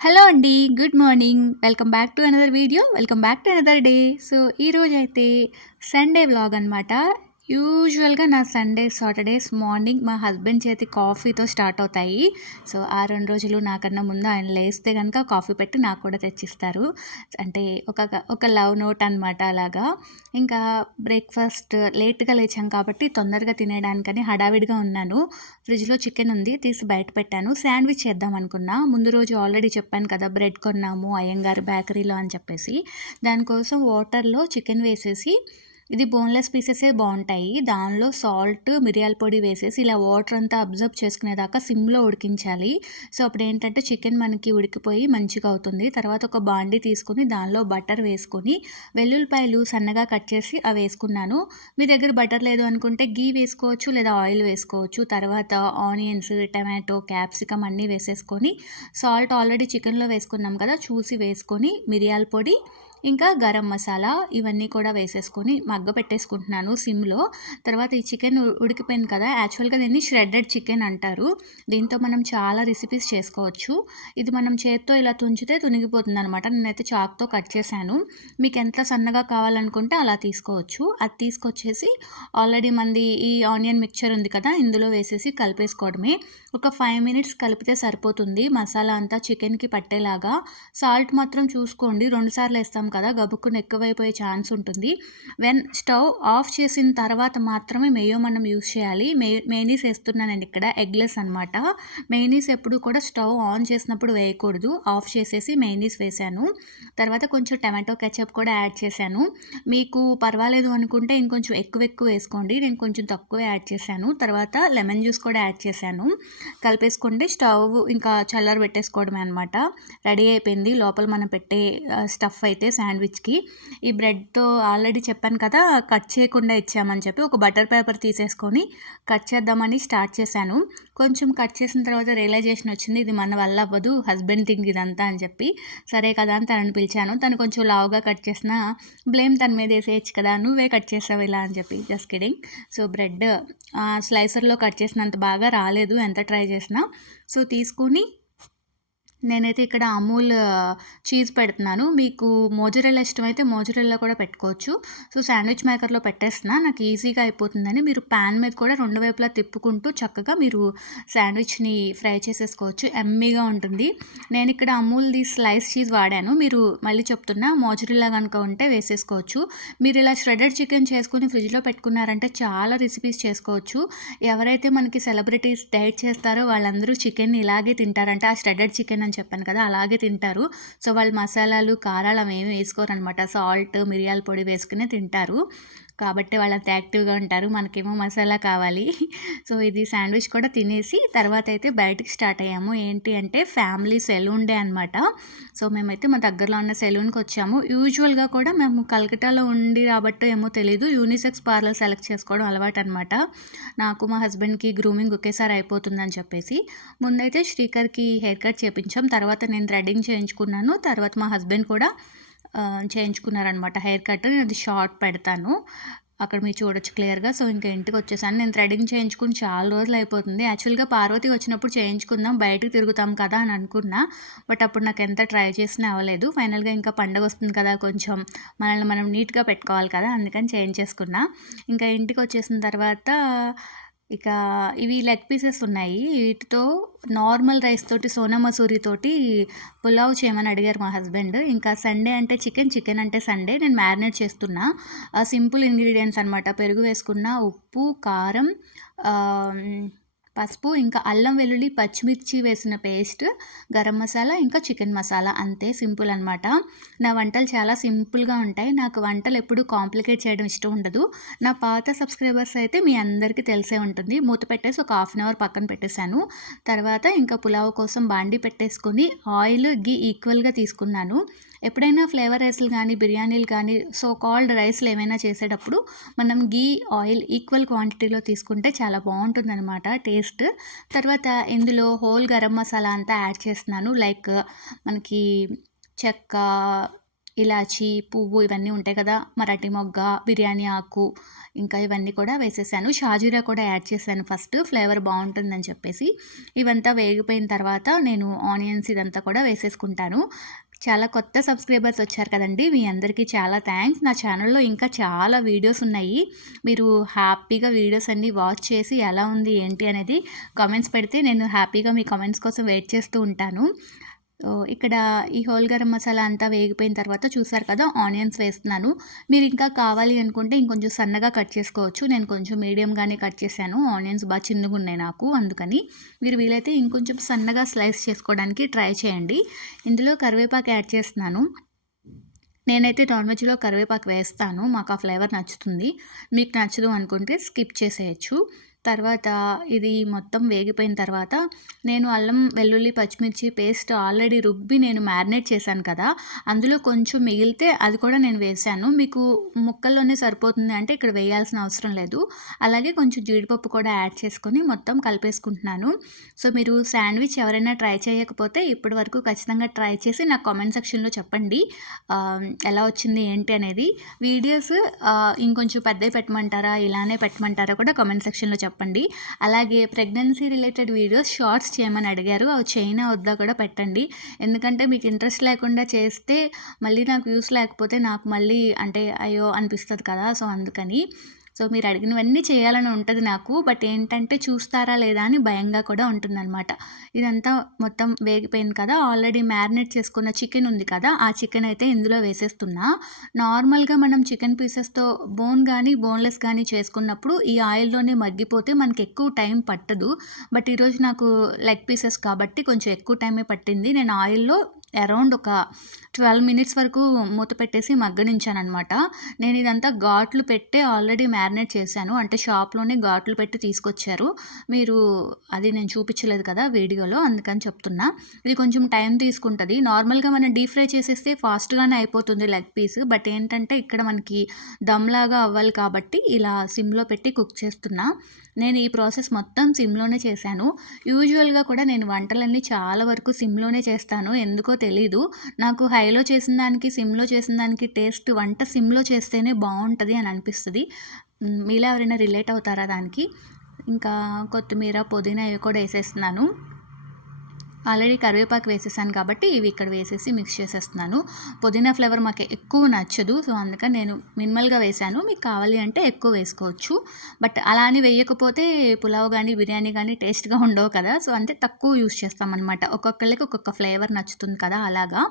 Hello అండి. Good morning. Welcome back to another video. Welcome back to another day. So, ఈరోజైతే Sunday vlog అనమాట. యూజువల్‌గా నా Sundays, Saturdays morning మా husband చేతి కాఫీతో స్టార్ట్ అవుతాయి. సో, ఆ 2 రోజులు నాకన్నా ముందు ఆయన లేస్తే గనక కాఫీ పెట్టి నాకు కూడా తెచ్చిస్తారు. అంటే ఒక లవ్ నోట్ అనమాట అలాగా. ఇంకా బ్రేక్‌ఫాస్ట్ లేట్‌గా లేచాం కాబట్టి తొందరగా తినేయడానికని హడావిడిగా ఉన్నాను. ఫ్రిడ్జ్‌లో చికెన్ ఉంది. తీసి బయట పెట్టాను. శాండ్‌విచ్ చేద్దాం అనుకున్నా. ముందు రోజు ఆల్రెడీ చెప్పాను కదా! బ్రెడ్ కొన్నాము అయ్యంగార్ బేకరీలో అని చెప్పేసి. దానికోసం వాటర్‌లో చికెన్ వేసేసి ఇది బోన్‌లెస్ పీసెసే బావుంటాయి. దానిలో సాల్ట్, మిరియాల పొడి వేసేసి ఇలా వాటర్ అంతా అబ్జర్బ్ చేసుకునేదాకా సిమ్‌లో ఉడికించాలి. సో, అప్పుడేంటంటే చికెన్ మనకి ఉడికిపోయి మంచిగా అవుతుంది. తర్వాత ఒక బాండీ తీసుకొని దానిలో బటర్ వేసుకొని, వెల్లుల్లిపాయలు సన్నగా కట్ చేసి అవేసుకున్నాను. మీ దగ్గర బటర్ లేదు అనుకుంటే ఘీ వేసుకోవచ్చు లేదా ఆయిల్ వేసుకోవచ్చు. తర్వాత ఆనియన్స్, టమాటో, క్యాప్సికమ్ అన్నీ వేసేసుకొని, సాల్ట్ ఆల్రెడీ చికెన్‌లో వేసుకున్నాం కదా! చూసి వేసుకొని, మిరియాల పొడి ఇంకా గరం మసాలా ఇవన్నీ కూడా వేసేసుకొని మగ్గపెట్టేసుకుంటున్నాను సిమ్‌లో. తర్వాత ఈ చికెన్ ఉడికిపోయింది కదా! యాక్చువల్‌గా దీన్ని ష్రెడెడ్ చికెన్ అంటారు. దీంతో మనం చాలా రెసిపీస్ చేసుకోవచ్చు. ఇది మనం చేత్తో ఇలా తుంచితే తునిగిపోతుందనమాట. నేనైతే చాక్‌తో కట్ చేశాను. మీకెంత సన్నగా కావాలనుకుంటే అలా తీసుకోవచ్చు. అది తీసుకొచ్చేసి ఆల్రెడీ మనది ఈ ఆనియన్ మిక్చర్ ఉంది కదా! ఇందులో వేసేసి కలిపేసుకోవడమే. ఒక 5 మినిట్స్ కలిపితే సరిపోతుంది. మసాలా అంతా చికెన్‌కి పట్టేలాగా. సాల్ట్ మాత్రం చూసుకోండి. 2 సార్లు ఏస్తాం కదా! గబుక్కున ఎక్కువైపోయే ఛాన్స్ ఉంటుంది. స్టవ్ ఆఫ్ చేసిన తర్వాత మాత్రమే మేయో మనం యూజ్ చేయాలి. మెయోనీస్ ఏస్తున్నానండి ఇక్కడ. ఎగ్‌లెస్ అనమాట. మెయోనీస్ ఎప్పుడు కూడా స్టవ్ ఆన్ చేసినప్పుడు వేయకూడదు. ఆఫ్ చేసేసి మెయోనీస్ వేశాను. తర్వాత కొంచెం టమాటో కెచప్ కూడా యాడ్ చేశాను. మీకు పర్వాలేదు అనుకుంటే ఇంకొంచెం ఎక్కువ వేసుకోండి. నేను కొంచెం తక్కువే యాడ్ చేశాను. తర్వాత లెమన్ జ్యూస్ కూడా యాడ్ చేశాను. కలిపేసుకుంటే స్టవ్ ఇంకా చల్లారబెట్టేసుకోవడమే అనమాట. రెడీ అయిపోయింది. లోపల మనం పెట్టే స్టఫ్ అయితే శాండ్‌విచ్‌కి. ఈ బ్రెడ్‌తో ఆల్రెడీ చెప్పాను కదా! కట్ చేయకుండా ఇచ్చామని చెప్పి ఒక బటర్ పేపర్ తీసేసుకొని కట్ చేద్దామని స్టార్ట్ చేశాను. కొంచెం కట్ చేసిన తర్వాత రియలైజేషన్ వచ్చింది. ఇది మన వల్ల అవ్వదు. హస్బెండ్ థింగ్ ఇదంతా అని చెప్పి. సరే కదా అని తనని పిలిచాను. తను కొంచెం లావుగా కట్ చేసినా బ్లేమ్ తన మీద ఏసేయొచ్చు కదా! నువ్వే కట్ చేసావు ఇలా అని చెప్పి. Just kidding. సో, బ్రెడ్ స్లైసర్‌లో కట్ చేసినంత బాగా రాలేదు ఎంత ట్రై చేసినా. సో, తీసుకొని నేనైతే ఇక్కడ అమూల్ చీజ్ పెడుతున్నాను. మీకు మోజరెల్లా ఇష్టమైతే మోజరెల్లా కూడా పెట్టుకోవచ్చు. సో, శాండ్విచ్ మేకర్‌లో పెట్టేస్తున్నా. నాకు ఈజీగా అయిపోతుందని మీరు పాన్ మీద కూడా 2 వైపులా తిప్పుకుంటూ చక్కగా మీరు శాండ్విచ్‌ని ఫ్రై చేసేసుకోవచ్చు. యమ్మీగా ఉంటుంది. నేనిక్కడ అమూల్‌ది స్లైస్ చీజ్ వాడాను. మీరు మళ్ళీ చెప్తున్నా మోజరెల్లా గనుక ఉంటే వేసేసుకోవచ్చు. మీరు ఇలా ష్రెడెడ్ చికెన్ చేసుకొని ఫ్రిడ్జ్‌లో పెట్టుకున్నారంటే చాలా రెసిపీస్ చేసుకోవచ్చు. ఎవరైతే మనకి సెలబ్రిటీస్ డైట్ చేస్తారో వాళ్ళందరూ చికెన్‌ని ఇలాగే తింటారంట. ఆ ష్రెడెడ్ చికెన్ అని చెప్పాను కదా! అలాగే తింటారు. సో, వాళ్ళు మసాలాలు, కారాలు అవేమి వేసుకోరనమాట. సాల్ట్, మిరియాల పొడి వేసుకునే తింటారు. కాబట్టి వాళ్ళంత యాక్టివ్‌గా ఉంటారు. మనకేమో మసాలా కావాలి. సో, ఇది శాండ్విచ్ కూడా తినేసి తర్వాతైతే బయటికి స్టార్ట్ అయ్యాము. ఏంటి అంటే ఫ్యామిలీ సెలూన్ డే అనమాట. సో, మేమైతే మా దగ్గరలో ఉన్న సెలూన్‌కొచ్చాము. యూజువల్‌గా కూడా మేము కలకట్టాలో ఉండి రాబట్టో ఏమో తెలీదు. యూనిసెక్స్ పార్లర్ సెలెక్ట్ చేసుకోవడం అలవాటనమాట. నాకు మా హస్బెండ్‌కి గ్రూమింగ్ ఒకేసారి అయిపోతుందని చెప్పేసి. ముందైతే శ్రీకర్‌కి హెయిర్ కట్ చేపించాం. తర్వాత నేను థ్రెడ్డింగ్ చేయించుకున్నాను. తర్వాత మా హస్బెండ్ కూడా చేయించుకున్నారనమాట హెయిర్ కట్. అది షార్ట్ పెడతాను. అక్కడ మీరు చూడొచ్చు క్లియర్‌గా. సో, ఇంక ఇంటికొచ్చేసాను. నేను థ్రెడ్డింగ్ చేయించుకొని చాలా రోజులయిపోతుంది. యాక్చువల్‌గా పార్వతి వచ్చినప్పుడు చేయించుకుందాం, బయటకి తిరుగుతాం కదా అని అనుకున్నా. బట్ అప్పుడు నాకెంత ట్రై చేసినా అవ్వలేదు. ఫైనల్‌గా ఇంకా పండగొస్తుంది కదా! కొంచెం మనల్ని మనం నీట్‌గా పెట్టుకోవాలి కదా! అందుకని చేయించేసుకున్నా. ఇంకా ఇంటికొచ్చేసిన తర్వాత ఇక ఇవి లెగ్ పీసెస్ ఉన్నాయి. వీటితో నార్మల్ రైస్ తోటి, సోనా మసూరి తోటి పులావ్ చేయమని అడిగారు మా హస్బెండ్. ఇంకా సండే అంటే చికెన్, చికెన్ అంటే సండే. నేను మ్యారినేట్ చేస్తున్నా. సింపుల్ ఇంగ్రీడియెంట్స్ అనమాట. పెరుగు వేసుకున్న, ఉప్పు, కారం, ఆహ్, పసుపు, ఇంకా అల్లం, వెల్లుల్లి, పచ్చిమిర్చి వేసిన పేస్ట్, గరం మసాలా, ఇంకా చికెన్ మసాలా అంతే సింపుల్ అనమాట. నా వంటలు చాలా సింపుల్‌గా ఉంటాయి. నాకు వంటలు ఎప్పుడు కాంప్లికేట్ చేయడం ఇష్టం ఉండదు. నా పాత సబ్స్క్రైబర్స్ అయితే మీ అందరికీ తెలిసే ఉంటుంది. మూత పెట్టేసి ఒక హాఫ్ అన్ అవర్ పక్కన పెట్టేశాను. తర్వాత ఇంకా పులావ్ కోసం బాండీ పెట్టేసుకొని ఆయిల్, ఘీ ఈక్వల్‌గా తీసుకున్నాను. ఎప్పుడైనా ఫ్లేవర్ రైస్‌లు గానీ, బిర్యానీలు కానీ, సో కాల్డ్ రైస్‌లు ఏమైనా చేసేటప్పుడు మనం ఘీ, ఆయిల్ ఈక్వల్ క్వాంటిటీలో తీసుకుంటే చాలా బావుంటుందనమాట టేస్ట్. తర్వాత ఇందులో హోల్ గరం మసాలా అంతా యాడ్ చేస్తున్నాను. లైక్ మనకి చెక్క, ఇలాచి పువ్వు ఇవన్నీ ఉంటాయి కదా, మరాఠీ మొగ్గ, బిర్యానీ ఆకు, ఇంకా ఇవన్నీ కూడా వేసేసాను. షాజీరా కూడా యాడ్ చేశాను ఫస్ట్, ఫ్లేవర్ బాగుంటుందని చెప్పేసి. ఇవంతా వేగిపోయిన తర్వాత నేను ఆనియన్స్ ఇదంతా కూడా వేసేసుకుంటాను. చాలా కొత్త సబ్స్క్రైబర్స్ వచ్చారు కదండి, మీ అందరికీ చాలా థ్యాంక్స్. నా ఛానల్లో ఇంకా చాలా వీడియోస్ ఉన్నాయి. మీరు హ్యాపీగా వీడియోస్ అన్నీ వాచ్ చేసి ఎలా ఉంది ఏంటి అనేది కామెంట్స్ పెడితే నేను హ్యాపీగా మీ కామెంట్స్ కోసం వెయిట్ చేస్తూ ఉంటాను. ఇక్కడ ఈ హోల్ గరం మసాలా అంతా వేగిపోయిన తర్వాత చూసారు కదా, ఆనియన్స్ వేస్తున్నాను. మీరు ఇంకా కావాలి అనుకుంటే ఇంకొంచెం సన్నగా కట్ చేసుకోవచ్చు. నేను కొంచెం మీడియంగానే కట్ చేశాను, ఆనియన్స్ బాగా చిన్నగా ఉన్నాయి నాకు, అందుకని మీరు వీలైతే ఇంకొంచెం సన్నగా స్లైస్ చేసుకోవడానికి ట్రై చేయండి. ఇందులో కరివేపాకు యాడ్ చేస్తున్నాను. నేనైతే నాన్ వెజ్లో కరివేపాకు వేస్తాను, మాకు ఆ ఫ్లేవర్ నచ్చుతుంది. మీకు నచ్చదు అనుకుంటే స్కిప్ చేసేయచ్చు. తర్వాత ఇది మొత్తం వేగిపోయిన తర్వాత నేను అల్లం వెల్లుల్లి పచ్చిమిర్చి పేస్ట్ ఆల్రెడీ రుబ్బి నేను మ్యారినేట్ చేశాను కదా, అందులో కొంచెం మిగిలితే అది కూడా నేను వేశాను. మీకు ముక్కల్లోనే సరిపోతుంది అంటే ఇక్కడ వేయాల్సిన అవసరం లేదు. అలాగే కొంచెం జీడిపప్పు కూడా యాడ్ చేసుకొని మొత్తం కలిపేసుకుంటున్నాను. సో మీరు శాండ్విచ్ ఎవరైనా ట్రై చేయకపోతే ఇప్పటి వరకు ఖచ్చితంగా ట్రై చేసి నాకు కామెంట్ సెక్షన్లో చెప్పండి ఎలా వచ్చింది ఏంటి అనేది. వీడియోస్ ఇంకొంచెం పెద్దవి పెట్టమంటారా ఇలానే పెట్టమంటారా కూడా కామెంట్ సెక్షన్లో చెప్పండి. అలాగే ప్రెగ్నెన్సీ రిలేటెడ్ వీడియోస్ షార్ట్స్ చేయమని అడిగారు, అవి చైనా వద్దా కూడా పెట్టండి. ఎందుకంటే మీకు ఇంట్రెస్ట్ లేకుండా చేస్తే మళ్ళీ నాకు వ్యూస్ లేకపోతే నాకు మళ్ళీ అంటే అయ్యో అనిపిస్తుంది కదా, సో అందుకని. సో మీరు అడిగినవన్నీ చేయాలని ఉంటుంది నాకు, బట్ ఏంటంటే చూస్తారా లేదా అని భయంగా కూడా ఉంటుందన్నమాట. ఇదంతా మొత్తం వేగిపోయింది కదా, ఆల్రెడీ మ్యారినేట్ చేసుకున్న చికెన్ ఉంది కదా, ఆ చికెన్ అయితే ఇందులో వేసేస్తున్నా. నార్మల్గా మనం చికెన్ పీసెస్తో బోన్ కానీ బోన్లెస్ కానీ చేసుకున్నప్పుడు ఈ ఆయిల్లోనే మగ్గిపోతే మనకి ఎక్కువ టైం పట్టదు. బట్ ఈరోజు నాకు లెగ్ పీసెస్ కాబట్టి కొంచెం ఎక్కువ టైమే పట్టింది. నేను ఆయిల్లో అరౌండ్ ఒక 12 మినిట్స్ వరకు మూత పెట్టేసి మగ్గనించానమాట. నేను ఇదంతా ఘాట్లు పెట్టి ఆల్రెడీ మ్యారినేట్ చేశాను, అంటే షాప్లోనే ఘాట్లు పెట్టి తీసుకొచ్చారు. మీరు అది నేను చూపించలేదు కదా వీడియోలో, అందుకని చెప్తున్నా. ఇది కొంచెం టైం తీసుకుంటుంది. నార్మల్గా మనం డీప్ ఫ్రై చేసేస్తే ఫాస్ట్గానే అయిపోతుంది లెగ్ పీస్, బట్ ఏంటంటే ఇక్కడ మనకి దమ్లాగా అవ్వాలి కాబట్టి ఇలా సిమ్లో పెట్టి కుక్ చేస్తున్నా. నేను ఈ ప్రాసెస్ మొత్తం సిమ్లోనే చేశాను. యూజువల్గా కూడా నేను వంటలన్నీ చాలా వరకు సిమ్లోనే చేస్తాను, ఎందుకో తెలీదు. నాకు హైలో చేసిన దానికి సిమ్లో చేసిన దానికి టేస్ట్ వంట సిమ్లో చేస్తేనే బాగుంటుంది అని అనిపిస్తుంది. మీలో ఎవరైనా రిలేట్ అవుతారా దానికి? ఇంకా కొత్తిమీర పుదీనా ఇవి కూడా వేసేస్తున్నాను. ఆల్రెడీ కరివేపాకు వేసేసాను కాబట్టి ఇవి ఇక్కడ వేసేసి మిక్స్ చేసేస్తున్నాను. పుదీనా ఫ్లేవర్ మాకు ఎక్కువ నచ్చదు, సో అందుకని నేను మినిమల్గా వేసాను. మీకు కావాలి అంటే ఎక్కువ వేసుకోవచ్చు, బట్ అలా అని వేయకపోతే పులావ్ కానీ బిర్యానీ కానీ టేస్ట్గా ఉండవు కదా, సో అంటే తక్కువ యూస్ చేస్తామన్నమాట. ఒక్కొక్కళ్ళకి ఒక్కొక్క ఫ్లేవర్ నచ్చుతుంది కదా అలాగా.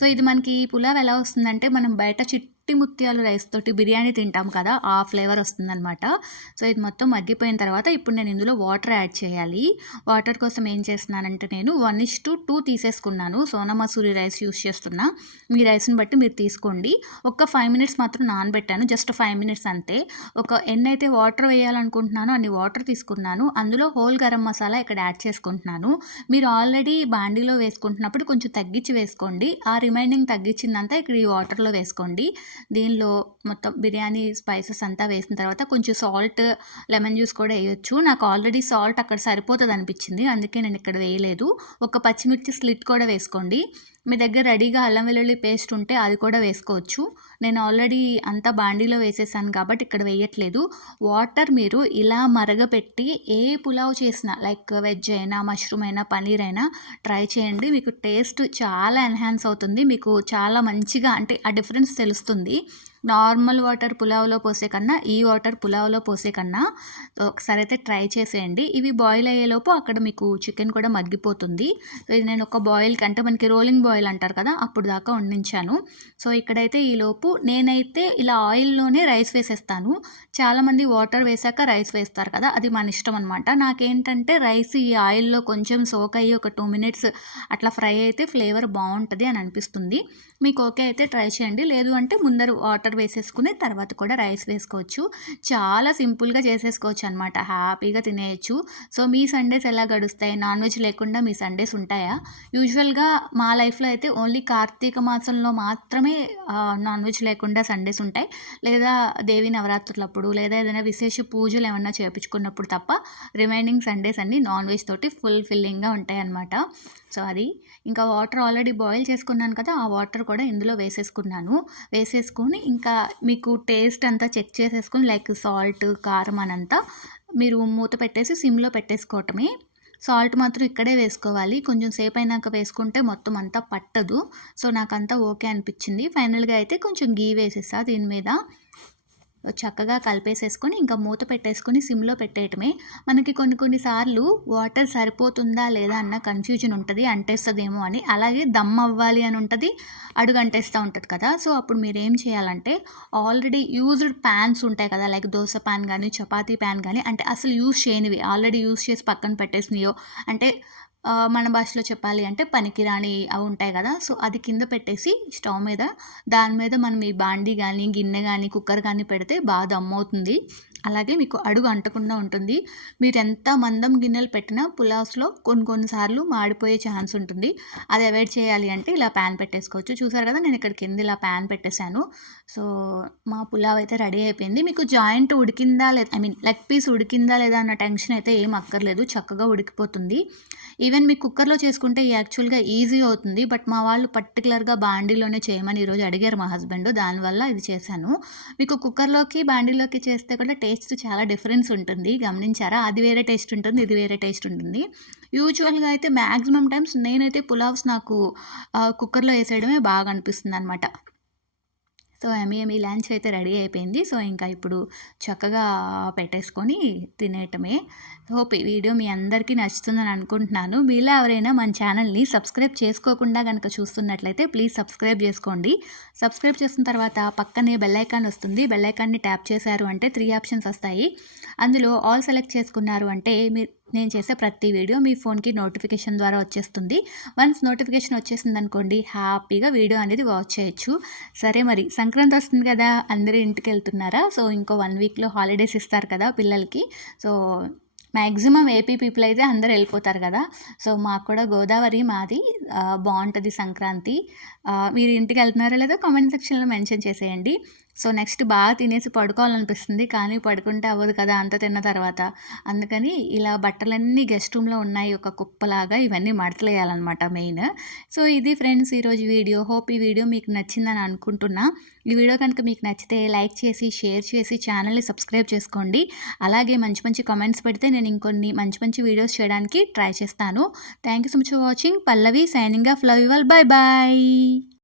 సో ఇది మనకి పులావ్ ఎలా వస్తుందంటే మనం బయట ముత్యాలు రైస్ తోటి బిర్యానీ తింటాం కదా, ఆ ఫ్లేవర్ వస్తుందన్నమాట. సో ఇది మొత్తం మగ్గిపోయిన తర్వాత ఇప్పుడు నేను ఇందులో వాటర్ యాడ్ చేయాలి. వాటర్ కోసం ఏం చేస్తున్నానంటే నేను 1:2 తీసేసుకున్నాను. సోనా మసూరి రైస్ యూస్ చేస్తున్నా, మీ రైస్ని బట్టి మీరు తీసుకోండి. ఒక 5 మినిట్స్ మాత్రం నానబెట్టాను, జస్ట్ 5 మినిట్స్ అంతే. ఎన్నైతే వాటర్ వేయాలనుకుంటున్నానో అన్ని వాటర్ తీసుకున్నాను. అందులో హోల్ గరం మసాలా ఇక్కడ యాడ్ చేసుకుంటున్నాను. మీరు ఆల్రెడీ బాండీలో వేసుకుంటున్నప్పుడు కొంచెం తగ్గించి వేసుకోండి, ఆ రిమైనింగ్ తగ్గించిందంతా ఇక్కడ ఈ వాటర్లో వేసుకోండి. దీనిలో మొత్తం బిర్యానీ స్పైసెస్ అంతా వేసిన తర్వాత కొంచెం సాల్ట్, లెమన్ జ్యూస్ కూడా వేయొచ్చు. నాకు ఆల్రెడీ సాల్ట్ అక్కడ సరిపోతుంది అనిపించింది, అందుకే నేను ఇక్కడ వేయలేదు. ఒక పచ్చిమిర్చి స్లిట్ కూడా వేసుకోండి. మీ దగ్గర రెడీగా అల్లం వెల్లుల్లి పేస్ట్ ఉంటే అది కూడా వేసుకోవచ్చు. నేను ఆల్రెడీ అంతా బాండీలో వేసేసాను కాబట్టి ఇక్కడ వేయట్లేదు. వాటర్ మీరు ఇలా మరగపెట్టి ఏ పులావ్ చేసినా లైక్ వెజ్ అయినా మష్రూమ్ అయినా పన్నీర్ అయినా ట్రై చేయండి, మీకు టేస్ట్ చాలా ఎన్హాన్స్ అవుతుంది. మీకు చాలా మంచిగా అంటే ఆ డిఫరెన్స్ తెలుస్తుంది. నార్మల్ వాటర్ పులావ్లో పోసే కన్నా ఈ వాటర్ పులావ్లో పోసే కన్నా ఒకసారి అయితే ట్రై చేసేయండి. ఇవి బాయిల్ అయ్యేలోపు అక్కడ మీకు చికెన్ కూడా మగ్గిపోతుంది. సో ఇది నేను ఒక బాయిల్కి అంటే మనకి రోలింగ్ బాయిల్ అంటారు కదా అప్పుడు దాకా వండించాను. సో ఇక్కడైతే ఈలోపు నేనైతే ఇలా ఆయిల్లోనే రైస్ వేసేస్తాను. చాలామంది వాటర్ వేసాక రైస్ వేస్తారు కదా, అది మన ఇష్టం అనమాట. నాకేంటంటే రైస్ ఈ ఆయిల్లో కొంచెం సోక్ అయ్యి ఒక 2 మినిట్స్ అట్లా ఫ్రై అయితే ఫ్లేవర్ బాగుంటుంది అని అనిపిస్తుంది. మీకు ఓకే అయితే ట్రై చేయండి, లేదు అంటే ముందర వాటర్ వేసేసుకుని తర్వాత కూడా రైస్ వేసుకోవచ్చు. చాలా సింపుల్గా చేసేసుకోవచ్చు అనమాట, హ్యాపీగా తినేయచ్చు. సో మీ సండేస్ ఎలా గడుస్తాయి? నాన్ వెజ్ లేకుండా మీ సండేస్ ఉంటాయా? యూజువల్గా మా లైఫ్లో అయితే ఓన్లీ కార్తీక మాసంలో మాత్రమే నాన్ వెజ్ లేకుండా సండేస్ ఉంటాయి, లేదా దేవి నవరాత్రులప్పుడు లేదా ఏదైనా విశేష పూజలు ఏమన్నా చేయించుకున్నప్పుడు తప్ప రిమైనింగ్ సండేస్ అన్నీ నాన్ వెజ్ తోటి ఫుల్ఫిల్లింగ్గా ఉంటాయి అన్నమాట. సో అది ఇంకా వాటర్ ఆల్రెడీ బాయిల్ చేసుకున్నాను కదా, ఆ వాటర్ కూడా ఇందులో వేసేసుకున్నాను. వేసేసుకొని ఇంకా మీకు టేస్ట్ అంతా చెక్ చేసేసుకొని లైక్ సాల్ట్, కారం అనంతా మీరు మూత పెట్టేసి సిమ్‌లో పెట్టేసుకోవటమే. సాల్ట్ మాత్రం ఇక్కడే వేసుకోవాలి. కొంచెం సేపయినాక వేసుకుంటే మొత్తం అంతా పట్టదు. సో, నాకంతా ఓకే అనిపిచ్చింది. ఫైనల్‌గా అయితే కొంచెం ఘీ వేసేసా దీని మీద. చక్కగా కలిపేసేసుకొని ఇంకా మూత పెట్టేసుకొని సిమ్‌లో పెట్టేయటమే. మనకి కొన్ని కొన్ని సార్లు వాటర్ సరిపోతుందా లేదా అన్న కన్‌ఫ్యూజన్ ఉంటది. అంటేస్తదేమో అని. అలాగే దమ్ అవ్వాలి అని ఉంటది. అడుగు అంటేస్తా ఉంటది కదా! సో, అప్పుడు మీరేం చేయాలంటే ఆల్రెడీ యూజ్డ్ పాన్స్ ఉంటాయి కదా! లైక్ దోస పాన్ గానీ, చపాతీ పాన్ గానీ అంటే అసలు యూజ్ చేయనివి ఆల్రెడీ యూజ్ చేసి పక్కన పెట్టేసినయో అంటే మన భాషలో చెప్పాలి అంటే పనికిరాని అవి ఉంటాయి కదా! సో, అది కింద పెట్టేసి స్టవ్ మీద దాని మీద మనం ఈ బాండీ గానీ, గిన్నె గానీ, కుక్కర్ గానీ పెడితే బాగా దమ్మవుతుంది. అలాగే మీకు అడుగు అంటకుండా ఉంటుంది. మీరెంత మందం గిన్నెలు పెట్టినా పులావ్స్‌లో కొన్ని కొన్ని సార్లు మాడిపోయే ఛాన్స్ ఉంటుంది. అది అవాయిడ్ చేయాలి అంటే ఇలా పాన్ పెట్టేసుకోవచ్చు. చూసారు కదా! నేను ఇక్కడ కింద ఇలా పాన్ పెట్టేసాను. సో, మా పులావ్ అయితే రెడీ అయిపోయింది. మీకు జాయింట్ ఉడికిందా లేదా ఐ మీన్ లెగ్ పీస్ ఉడికిందా లేదా అన్న టెన్షన్ అయితే ఏం అక్కర్లేదు. చక్కగా ఉడికిపోతుంది. ఈవెన్ మీకు కుక్కర్‌లో చేసుకుంటే యాక్చువల్‌గా ఈజీ అవుతుంది. బట్ మా వాళ్ళు పర్టిక్యులర్‌గా బాండీలోనే చేయమని ఈరోజు అడిగారు మా హస్బెండ్. దానివల్ల ఇది చేశాను. మీకు కుక్కర్‌లోకి, బాండీలోకి చేస్తే కూడా టేస్ట్ చాలా డిఫరెన్స్ ఉంటుంది. గమనించారా? అది వేరే టేస్ట్ ఉంటుంది. ఇది వేరే టేస్ట్ ఉంటుంది. యూజువల్‌గా అయితే మాక్సిమం టైమ్స్ నేనైతే పులావ్స్ నాకు కుక్కర్‌లో ఏసేయడమే బాగా అనిపిస్తుందనమాట. సో, యమ్మీ లంచ్ అయితే రెడీ అయిపోయింది. సో, ఇంకా ఇప్పుడు చక్కగా పెట్టేసుకొని తినేయటమే. హోప్ ఈ వీడియో మీ అందరికీ నచ్చుతుందని అనుకుంటున్నాను. మీలో ఎవరైనా మన ఛానల్‌ని సబ్స్క్రైబ్ చేసుకోకుండా గనక చూస్తున్నట్లయితే ప్లీజ్ సబ్స్క్రైబ్ చేసుకోండి. సబ్స్క్రైబ్ చేసిన తర్వాత పక్కనే బెల్ ఐకాన్ వస్తుంది. బెల్ ఐకాన్‌ని ట్యాప్ చేశారు అంటే 3 ఆప్షన్స్ వస్తాయి. అందులో ఆల్ సెలెక్ట్ చేసుకున్నారు అంటే నేను చేసే ప్రతి వీడియో మీ ఫోన్‌కి నోటిఫికేషన్ ద్వారా వచ్చేస్తుంది. వన్స్ నోటిఫికేషన్ వచ్చేసిందనుకోండి హ్యాపీగా వీడియో అనేది వాచ్ చేయొచ్చు. సరే మరి సంక్రాంతి వస్తుంది కదా! అందరూ ఇంటికెళ్తున్నారా? సో, ఇంకో 1 వీక్‌లో హాలిడేస్ ఇస్తారు కదా పిల్లలకి. సో, మాక్సిమం ఏపీ పీపుల్ అయితే అందరూ ఎళ్ళిపోతారు కదా! సో, మాకు కూడా గోదావరి మాది. బావుంటది సంక్రాంతి. మీరు ఇంటికెళ్తున్నారో లేదో కామెంట్ సెక్షన్‌లో మెన్షన్ చేసేయండి. సో, నెక్స్ట్ బాగా తినేసి పడుకోవాలనిపిస్తుంది. కానీ పడుకుంటే అవ్వదు కదా! అంత తిన్న తర్వాత. అందుకని ఇలా బట్టలన్నీ గెస్ట్ రూమ్‌లో ఉన్నాయి ఒక కుప్పలాగా. ఇవన్నీ మడతలేయాలనమాట మెయిన్. సో, ఇది ఫ్రెండ్స్ ఈరోజు వీడియో. హోప్ ఈ వీడియో మీకు నచ్చిందని అనుకుంటున్నా. ఈ వీడియో కనుక మీకు నచ్చితే లైక్ చేసి, షేర్ చేసి ఛానల్‌ని సబ్స్క్రైబ్ చేసుకోండి. అలాగే మంచి మంచి కామెంట్స్ పెడితే నేను ఇంకొన్ని మంచి మంచి వీడియోస్ చేయడానికి ట్రై చేస్తాను. Thank you so much for watching. Pallavi signing off. Love you all. By by.